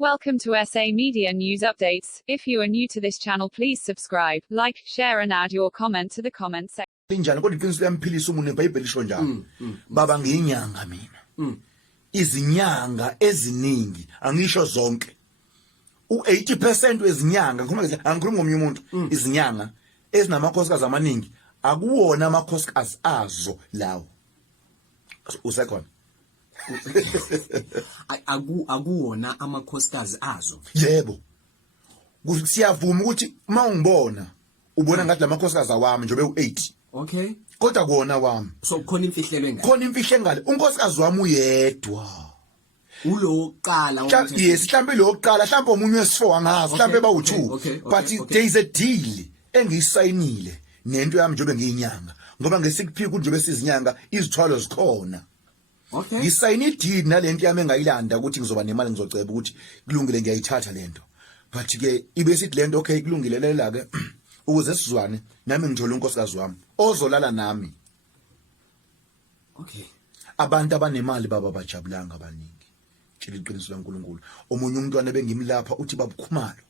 Welcome to SA Media News Updates. If you are new to this channel, please subscribe, like, share and add your comment to the comment section. Njani kodwa iqiniso liyamphilisa umuntu eBhayibheli lisho njalo. Baba ngiyinyanga mina. Izinyanga eziningi, angisho zonke. U80% wezinyanga, angikhulumi ngomunye umuntu, izinyanga ezinamakhosikazi amaningi, akuwona amakhosikazi azo lawo. Usekhona. Akuwona amakhosikazi azo. Yebo. Siyavuma ukuthi mawungibona ubona ngathi lamakhosikazi awami njobe u8. Okay. Kodwa kuona wami. So khona imfihlelo engale. Khona imfihlo engale. Unkosikazi wami uyedwa. Ulo qala ukuthi yes mhlambe lo qala mhlambe omunye wesi4 angazi mhlambe bawu2 but there is a deal engiyisayinile nento yami njobe ngiyinyanga ngoba ngesikuphi njobe sizinyanga izithwalo zikhona. Okay. Ngisayina ideal nalento yami engayilanda ukuthi ngizoba nemali ngizoceba ukuthi kulungile ngiyayithatha lento. But ke ibe sithi lento okay kulungile lela ke ukuze sizwane nami ngithola unkosikazi wami ozolala nami. Okay. Abantu abanemali baba bajabulanga abaningi. Tshela iqiniso laNkulunkulu. Omunye umntwana bengimlapha uthi babukhumalo.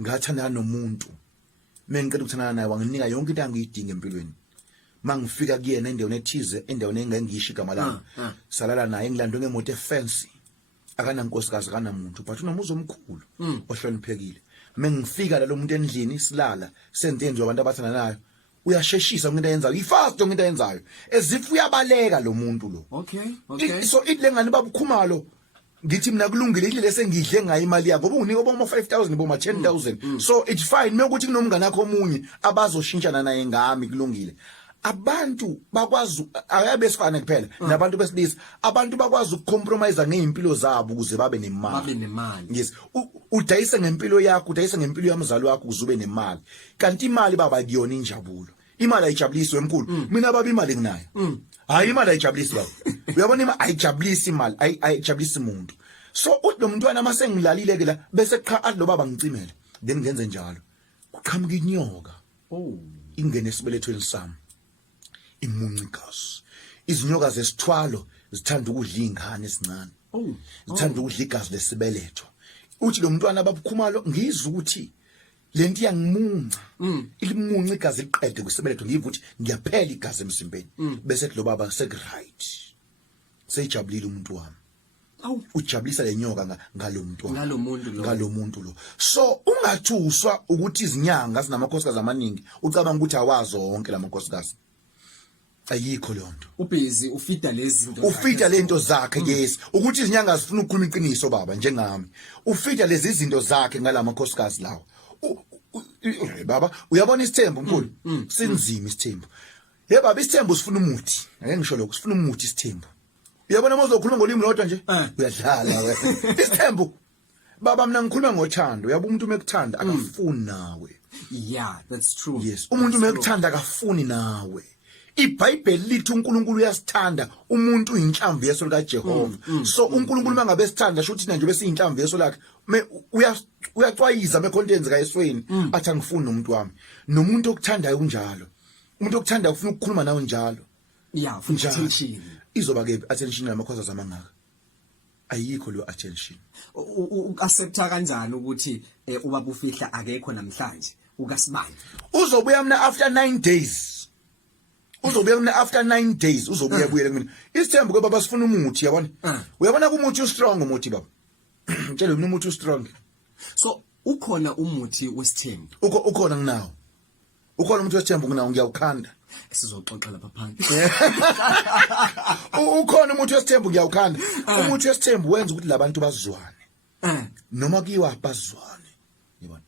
Ngathana nomuntu. Mengicela ukuthandana naye wanginika yonke into angiyidinga empilweni. Mangifika kuyena endaweni ethize endaweni engengisho igama lami. Salala naye ngilandwe ngemoto efensi. Akana nkosikazi kana muntu but unomuzo omkhulu ohloniphekile. Mengifika la lo muntu endlini silala senzenziwa abantu abathana nayo. Uyasheshisa ngento ayenzayo ifast ngento ayenzayo as if uyabaleka lo muntu lo. Okay. So idlengane babukhumalo ngithi mina kulungile ile sengidle ngayo imali yakho ngoba unike boma 5000 boma 10000 so it's fine mekuthi kunomngane wakho omunye abazoshintshana naye ngami kulungile. Abantu bakwazi ayabe sifana kuphela nabantu besilisa abantu bakwazi ukucompromise ngeimpilo zabo ukuze babe nemali. Yes, udayise ngempilo yakho udayise ngempilo yamazalo wakho ukuze ube nemali kanti imali baba kuyona injabulo. Imali ayijabulisi wemkhulu mina baba imali nginayo. Hayi imali ayijabulisi baba. Uyabona imali ayijabulisi imali ayijabulisi umuntu. So uthi lo mntwana mase ngilalile ke la bese qha athi lo baba ngicimele then ngenze njalo kuqhamuka inyoka ingene esibelethweni sami. Imuncikazi izinyoka zesithwalo zithanda ukudla ingane ezincane zithanda ukudla igazi lesibeletho. Uthi lo mntwana ababukhumalo ngizwe ukuthi lento yangimunca ilimunca igazi liqede kwisibeletho ngiyiva ukuthi ngiyaphela igazi emzimbeni bese lo baba sekright seyijabulile umuntu wami. Ujabulisa lenyoka ngalo muntu lo. So ungathuswa ukuthi izinyanga zinamakhosikazi amaningi ucabanga ukuthi awazi wonke lamakhosikazi. Ayikho lonto. Ubhizi ufida lezi zinto. Ufida lento zakhe yes. Ukuthi izinyanga zifuna ukukhuluma iqiniso baba njengami. Ufida lezi izinto zakhe ngalamakhosikazi lawo. Baba uyabona isithembu mkhulu sinzima isithembu. Ye baba isithembu sifuna umuthi. Ake ngisho lokho sifuna umuthi isithembu. Uyabona mozokhuluma ngolimi lodwa nje uyadlala wena. Isithembu baba mina ngikhuluma ngothando. Uyaba umuntu mekuthanda akafuni nawe. Yeah, that's true. Yes, umuntu mekuthanda akafuni nawe. IBhayibheli lithi uNkulunkulu uyasithanda umuntu uyinhlamvu yeso lika Jehova. So uNkulunkulu mangabe sithanda sho ukuthi nje bese inhlamvu yeso lakhe uyacwayiza mecontents kaYesweni athi angifuni nomuntu wami. Nomuntu okuthandayo kunjalo. Umuntu okuthandayo ufuna ukukhuluma nawe njalo. Yeah, ufuna attention. Izoba ke attention lamakhosa zamangaka. Ayikho lo attention. Accepta kanjani ukuthi ubaba ufihla akekho namhlanje ukasibani? Uzobuya mina after 9 days. Uzobuya mina after 9 days uzobuya kumina. Isithembu ke baba sifuna umuthi yabona. Uyabona umuthi strong umuthi baba. Mtshela mina umuthi strong. So ukhona umuthi wesithembu. Ukhona nginawo. Ukhona umuthi wesithembu nginawo ngiyawukhanda. Sizoxoxa lapha phansi. Ukhona umuthi wesithembu ngiyawukhanda. Umuthi wesithembu wenza ukuthi labantu bazwane. Noma kuyiwa bazwane. Yabona.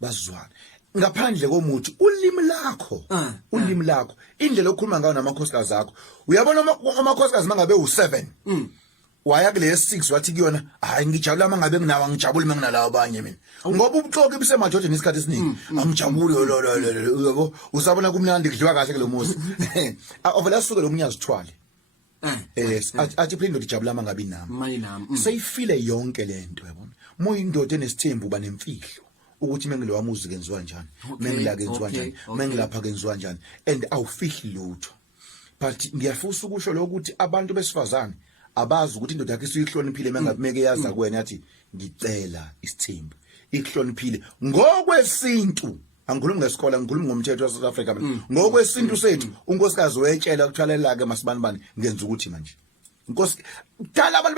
Bazwane. Ngaphandle komuthi ulimi lakho indlela okhuluma ngayo namakhosikazi akho. Uyabona amakhosikazi mangabe u7 waya kule 6 wathi kuyona hayi ngijabula mangabe nginawo ngijabule menginalawo abanye mina ngoba ubuxoki bisemajojeni isikhathi esiningi angijabule yabo usabona kumnandi kudliwa kahle kule muzi ovela suke lo munyazi thwale yes athi phinde ngijabula mangabe nami seyifile yonke lento yabona moya indoda enesithembu uba nemfihlo ukuthi mengilo wamuzi kenziwa njani mengila kenziwa njani mengilapha kenziwa njani and awufihli lutho but ngiyafusa ukusho lokuthi abantu besifazane abazi ukuthi indoda yakhe isihloniphile meke yaza kuwena yathi ngicela isithembu ihloniphile ngokwesintu angikhulumi ngesikole ngikhulumi ngomthetho waseSouth Africa ngokwesintu sethu unkosikazi wetshela ukuthwalela ke masibanibani ngenza ukuthi manje inkosi dala abantu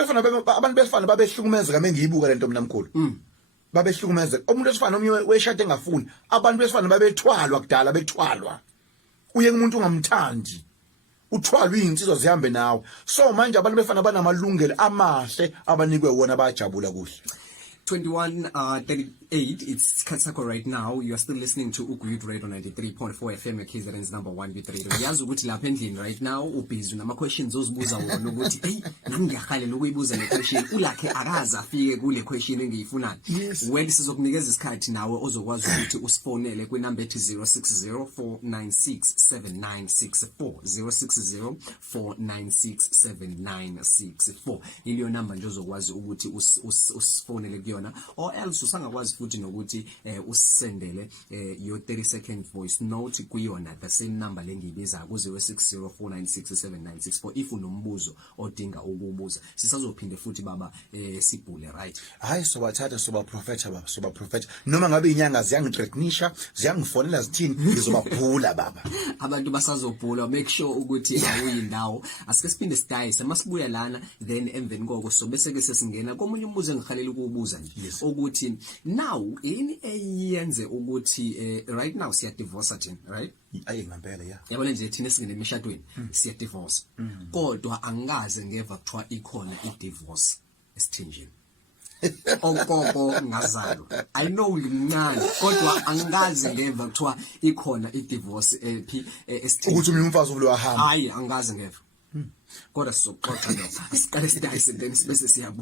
befana babehlukumeza kame ngiyibuka lento mina mkhulu babehlukumeza umuntu esifana omnye weshade engafuni abantu besifana babethwalwa kudala bethwalwa uye kumuntu ungamthandi uthwalwa insizwa zihambe nawe so manje abantu befana banamalungelo amahle abanikwe wona bayajabula kuhle 21:38. It's Katsako right now. You are still listening to Ukuyut Radio 93.4 FM. KZN's number 1 B3. Uyazi ukuthi lapha endlini right now ubhizi nama questions ozibuza wona ukuthi hey ngiyakhale lokuyibuza le question ulakhe akaza afike kule question engiyifunayo. Well sizokunikeza isikhathi nawe ozokwazi ukuthi usifonele kwi number ethi 0604967964 0604967964 iliyo number nje ozokwazi ukuthi usifonele kuyona or else usangakwazi futhi nokuthi usendele your 30-second voice note kuyona the same number lengiyibiza ku 0604967964 if unombuzo odinga ukubuza sisazophinde futhi baba sibhule right hayi sobathatha soba prophet noma ngabe inyanga ziyangithreatenisha ziyangifonela zithini ngizobabhula baba abantu basazobhula make sure ukuthi awuyindawo asike siphinde sidayise masibuya lana then emveni koko so bese ke sesingena komunye umbuzo engikhalela ukubuza nje ukuthi now yini eyenze ukuthi right now siya divorce thina right ayengempela yabona nje thina singene emshadweni siya divorce kodwa angikaze ngeva kuthiwa ikhona i divorce esithinjini onkoko ngazalo I know ngimncane kodwa angikaze ngeva kuthiwa ikhona i divorce esithinjini ukuthi umfazi ulo wahamba hayi angikaze ngeva kodwa sizoxoxa lo asiqale sidayise then sibese siya